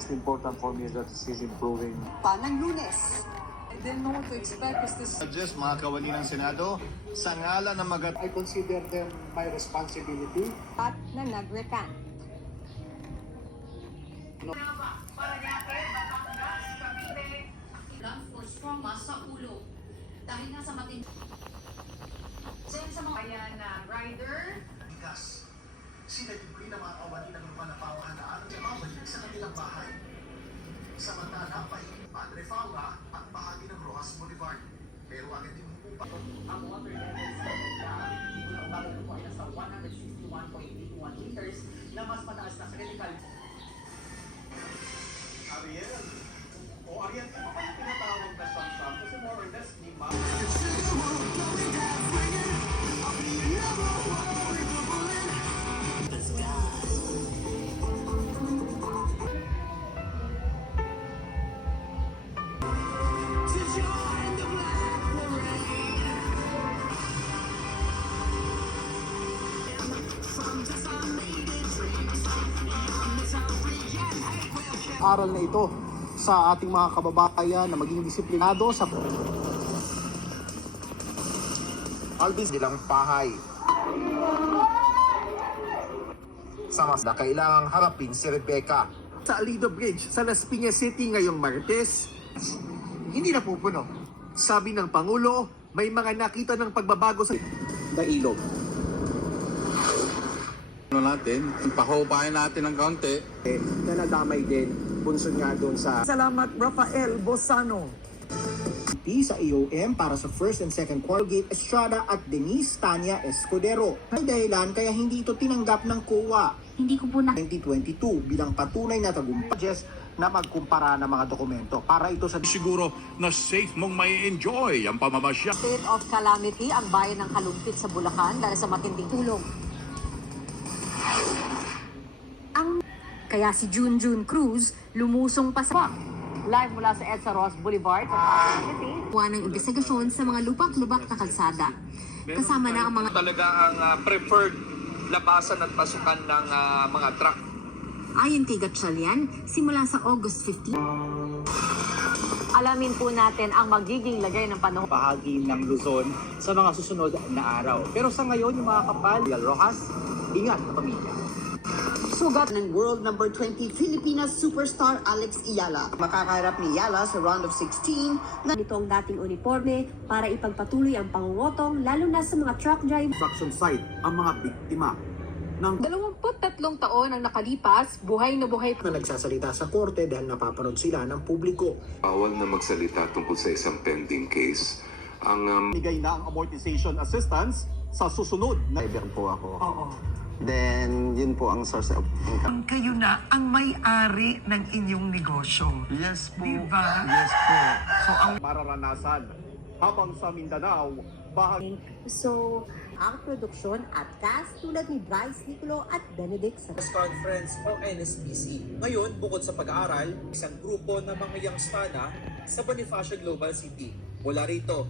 most important for me is that he's improving. Panang Lunes. I didn't know what to expect because this... Just mga kawani ng Senado, sa ngalan ng I consider them my responsibility. At na nag-recant. For trauma sa ulo dahil nga sa matin. Sa mga yan na rider. Gas. Sinalibre ng mga kawani ng grupa na pawahalaan at mabalik sa kanilang bahay. Samantala, pahiling Padre Faura at bahagi ng Rojas Boulevard. Pero agad din upa. Ang water levels sa Ibulong Baguio po ay nasa 161.81 liters na mas mataas na sa critical. Ariel, o Ariel, ano pa yung tinatawag na samsam? Kasi more or less, di ba? Aral na ito sa ating mga kababayan na maging disiplinado sa Alvis nilang pahay. Sama na kailangang harapin si Rebecca. sa Alido Bridge sa Las Piñas City ngayong Martes. Hindi na pupuno. Sabi ng Pangulo, may mga nakita ng pagbabago sa ilog. Natin, pahupain natin ng kaunti. Na nadamay din, bunsod nga doon sa Salamat Rafael Bosano. sa AOM para sa first and second quarter Estrada at Denise Tania Escudero. May dahilan kaya hindi ito tinanggap ng COA. Hindi ko po na 2022 bilang patunay na tagumpay na magkumpara ng mga dokumento para ito sa Siguro na safe mong may enjoy ang pamamasya. State of calamity ang bayan ng Kalumpit sa Bulacan dahil sa matinding tulong. Kaya si Junjun Cruz lumusong pa sa live mula sa EDSA Ross Boulevard sa Pasig City. ng investigasyon sa mga lubak-lubak na kalsada. Kasama na ang mga Talaga ang preferred labasan at pasukan ng mga truck. ayon kay Gatchalian, simula sa August 15. Alamin po natin ang magiging lagay ng panahon. bahagi ng Luzon sa mga susunod na araw. Pero sa ngayon, yung mga kapal, Rojas, ingat na pamilya. Sugat ng world number 20 Filipinas superstar Alex Iyala. Makakaharap ni Iyala sa round of 16 na Ito ang dating uniforme para ipagpatuloy ang pangungotong lalo na sa mga truck driver. Construction site ang mga biktima ng 23 taon ang nakalipas, buhay na buhay na nagsasalita sa korte dahil napapanood sila ng publiko. Bawal na magsalita tungkol sa isang pending case. Ang Bigay na ang amortization assistance sa susunod na po ako. Oo. Then, yun po ang source of income. Kayo na ang may-ari ng inyong negosyo. Yes po. Diba? Yes po. So ang Mararanasan habang sa Mindanao, bahagi So, ang produksyon at cast tulad ni Bryce Nicolo at Benedict sa Conference o NSBC. Ngayon, bukod sa pag-aaral, isang grupo ng mga youngstana sa Bonifacio Global City. Mula rito,